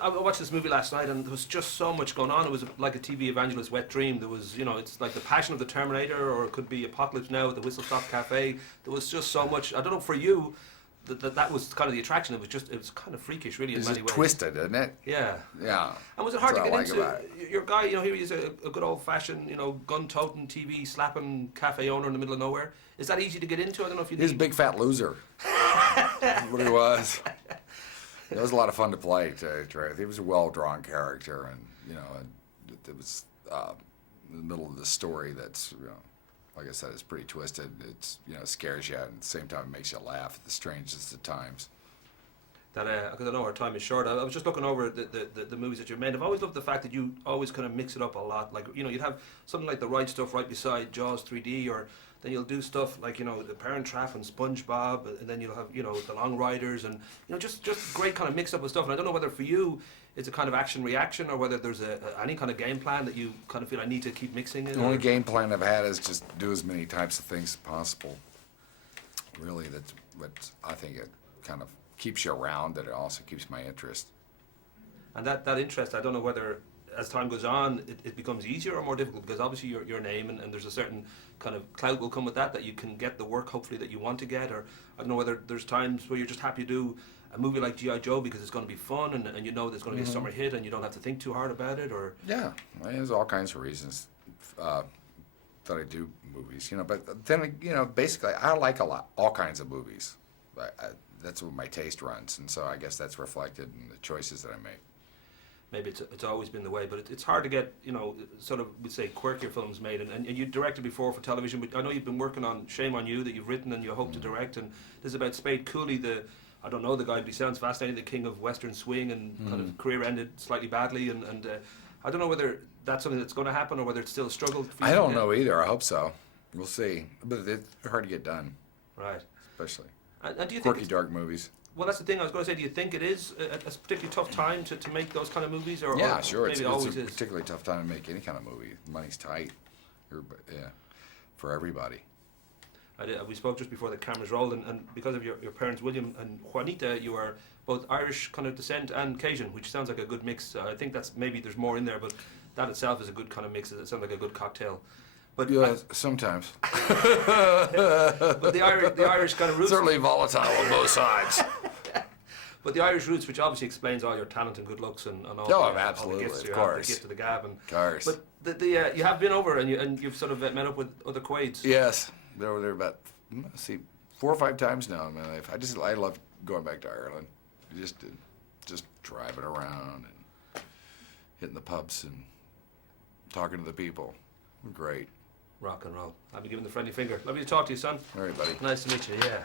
I watched this movie last night, and there was just so much going on. It was like a TV evangelist's wet dream. There was, it's like the Passion of the Terminator, or it could be Apocalypse Now at the Whistle Stop Cafe. There was just so much. I don't know, for you, that was kind of the attraction. It was kind of freakish, really, in many ways. It's twisted, isn't it? Yeah. Yeah. And was it hard to That's get what I like into? Your guy, here he is, a good old-fashioned, gun-toting, TV-slapping cafe owner in the middle of nowhere. Is that easy to get into? I don't know if you. He's a big fat loser. That's what he was. It was a lot of fun to play, to tell you the truth. He was a well-drawn character, and it was in the middle of the story that's, like I said, it's pretty twisted. It's, scares you, and at the same time it makes you laugh at the strangest of times. Because I know our time is short. I was just looking over the movies that you've made. I've always loved the fact that you always kind of mix it up a lot. Like, you'd have something like The Right Stuff right beside Jaws 3D, or then you'll do stuff like, The Parent Trap and SpongeBob, and then you'll have, The Long Riders, and, just great kind of mix up of stuff. And I don't know whether for you it's a kind of action-reaction, or whether there's any kind of game plan that you kind of feel I need to keep mixing it. The only game plan I've had is just do as many types of things as possible. Really, that's what I think it kind of keeps you around, that it also keeps my interest. And that interest, I don't know whether as time goes on it becomes easier or more difficult, because obviously your name and there's a certain kind of clout will come with that you can get the work hopefully that you want to get, or I don't know whether there's times where you're just happy to do a movie like G.I Joe because it's going to be fun and there's going to be a summer hit and you don't have to think too hard about it, or... Yeah, there's all kinds of reasons that I do movies, but then, basically I like all kinds of movies. That's where my taste runs, and so I guess that's reflected in the choices that I make. Maybe it's always been the way, but it's hard to get, sort of, we'd say, quirkier films made. And you directed before for television, but I know you've been working on Shame on You, that you've written and you hope to direct. And this is about Spade Cooley, the guy, but he sounds fascinating, the king of Western swing, and kind of career ended slightly badly. And I don't know whether that's something that's going to happen or whether it's still a struggle for you. I don't know either. I hope so. We'll see. But it's hard to get done. Right. Especially and do you quirky, think dark movies. Well, that's the thing I was going to say. Do you think it is a particularly tough time to make those kind of movies? Or Sure. Maybe it's always a is. particularly tough time to make any kind of movie. Money's tight. For everybody. We spoke just before the cameras rolled, and because of your parents, William and Juanita, you are both Irish kind of descent and Cajun, which sounds like a good mix. I think maybe there's more in there, but that itself is a good kind of mix. It sounds like a good cocktail. But sometimes. But the Irish kind of roots. Certainly volatile on both sides. But the Irish roots, which obviously explains all your talent and good looks and all, absolutely, all the gifts of course. The gift of the gab. Of course. But you have been over and you've sort of met up with other Quaids. Yes, they're over there about 4 or 5 times now in my life. I love going back to Ireland. Just driving around and hitting the pubs and talking to the people. Great. Rock and roll. I'll be giving the friendly finger. Lovely to talk to you, son. All right, buddy. Nice to meet you, yeah.